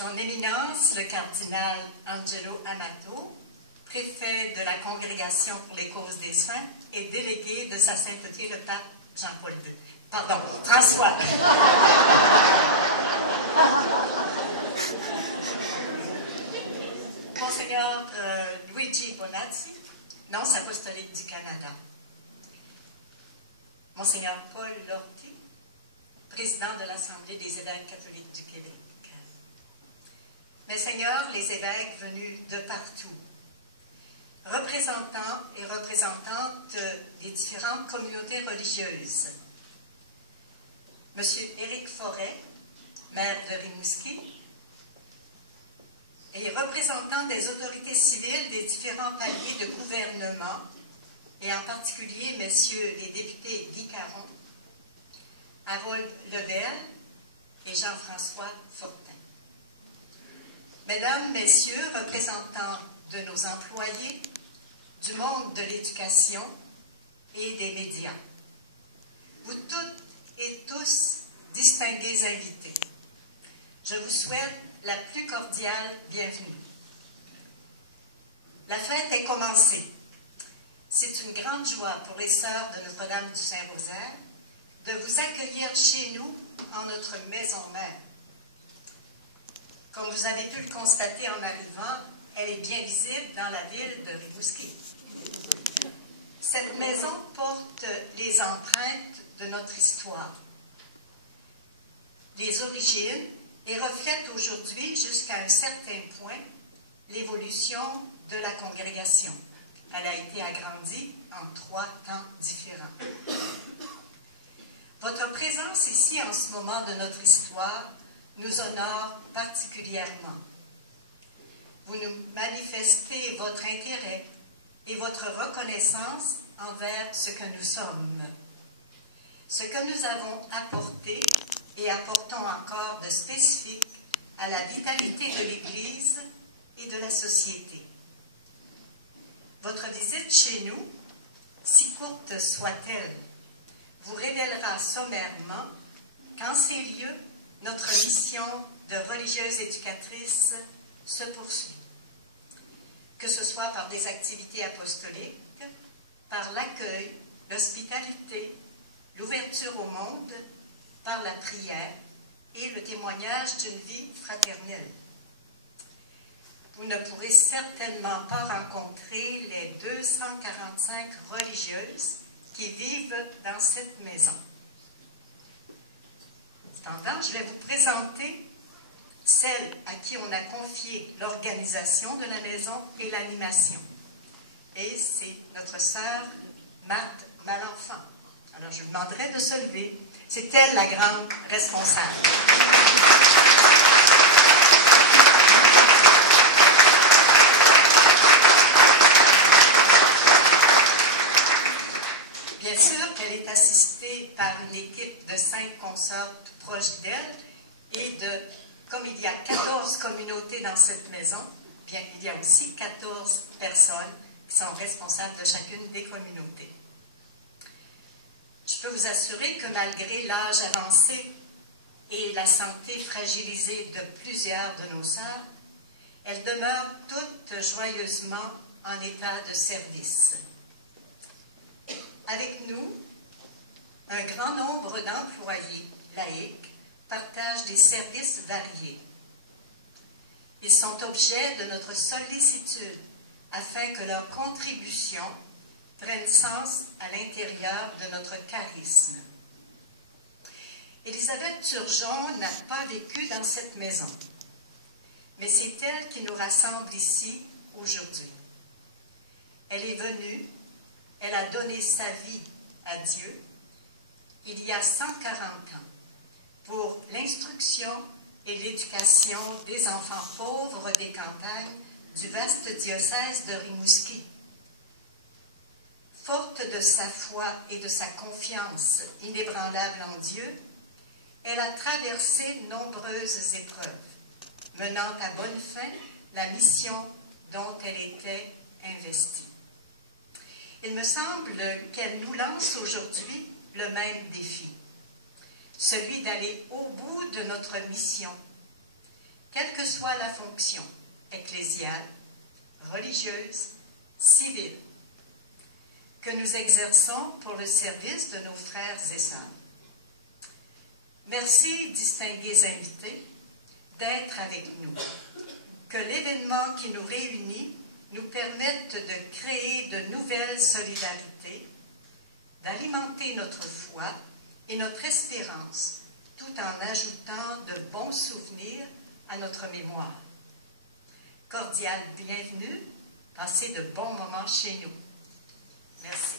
Son Éminence, le cardinal Angelo Amato, préfet de la Congrégation pour les causes des saints et délégué de sa sainteté le pape Jean-Paul II. Pardon, François. Monseigneur Luigi Bonazzi, nonce apostolique du Canada. Monseigneur Paul Lortie, président de l'Assemblée des évêques catholiques du Québec. Messeigneurs, les évêques venus de partout, représentants et représentantes des différentes communautés religieuses. Monsieur Éric Forêt, maire de Rimouski, et représentants des autorités civiles des différents paliers de gouvernement, et en particulier messieurs les députés Guy Caron, Harold Lebel et Jean-François Fortin. Mesdames, Messieurs, représentants de nos employés, du monde de l'éducation et des médias, vous toutes et tous, distingués invités, je vous souhaite la plus cordiale bienvenue. La fête est commencée. C'est une grande joie pour les sœurs de Notre-Dame du Saint-Rosaire de vous accueillir chez nous en notre maison mère. Comme vous avez pu le constater en arrivant, elle est bien visible dans la ville de Rimouski. Cette maison porte les empreintes de notre histoire, les origines, et reflète aujourd'hui, jusqu'à un certain point, l'évolution de la congrégation. Elle a été agrandie en 3 temps différents. Votre présence ici en ce moment de notre histoire nous honore particulièrement. Vous nous manifestez votre intérêt et votre reconnaissance envers ce que nous sommes, ce que nous avons apporté et apportons encore de spécifique à la vitalité de l'Église et de la société. Votre visite chez nous, si courte soit-elle, vous révélera sommairement qu'en ces lieux, notre mission de religieuse éducatrice se poursuit, que ce soit par des activités apostoliques, par l'accueil, l'hospitalité, l'ouverture au monde, par la prière et le témoignage d'une vie fraternelle. Vous ne pourrez certainement pas rencontrer les 245 religieuses qui vivent dans cette maison. Cependant, je vais vous présenter celle à qui on a confié l'organisation de la maison et l'animation. Et c'est notre sœur Marthe Malenfant. Alors, je vous demanderai de se lever. C'est elle la grande responsable. Bien sûr, elle est assistée par une équipe de 5 consorts proches d'elle et comme il y a 14 communautés dans cette maison, bien, il y a aussi 14 personnes qui sont responsables de chacune des communautés. Je peux vous assurer que malgré l'âge avancé et la santé fragilisée de plusieurs de nos sœurs, elles demeurent toutes joyeusement en état de service. Avec nous, un grand nombre d'employés laïcs partagent des services variés. Ils sont objets de notre sollicitude afin que leur contribution prenne sens à l'intérieur de notre charisme. Élisabeth Turgeon n'a pas vécu dans cette maison, mais c'est elle qui nous rassemble ici aujourd'hui. Elle est venue, elle a donné sa vie à Dieu il y a 140 ans pour l'instruction et l'éducation des enfants pauvres des campagnes du vaste diocèse de Rimouski. Forte de sa foi et de sa confiance inébranlable en Dieu, elle a traversé nombreuses épreuves, menant à bonne fin la mission dont elle était investie. Il me semble qu'elle nous lance aujourd'hui le même défi, celui d'aller au bout de notre mission, quelle que soit la fonction, ecclésiale, religieuse, civile, que nous exerçons pour le service de nos frères et sœurs. Merci, distingués invités, d'être avec nous. Que l'événement qui nous réunit nous permette de créer de nouvelles solidarités, d'alimenter notre foi et notre espérance, tout en ajoutant de bons souvenirs à notre mémoire. Cordial bienvenue, passez de bons moments chez nous. Merci.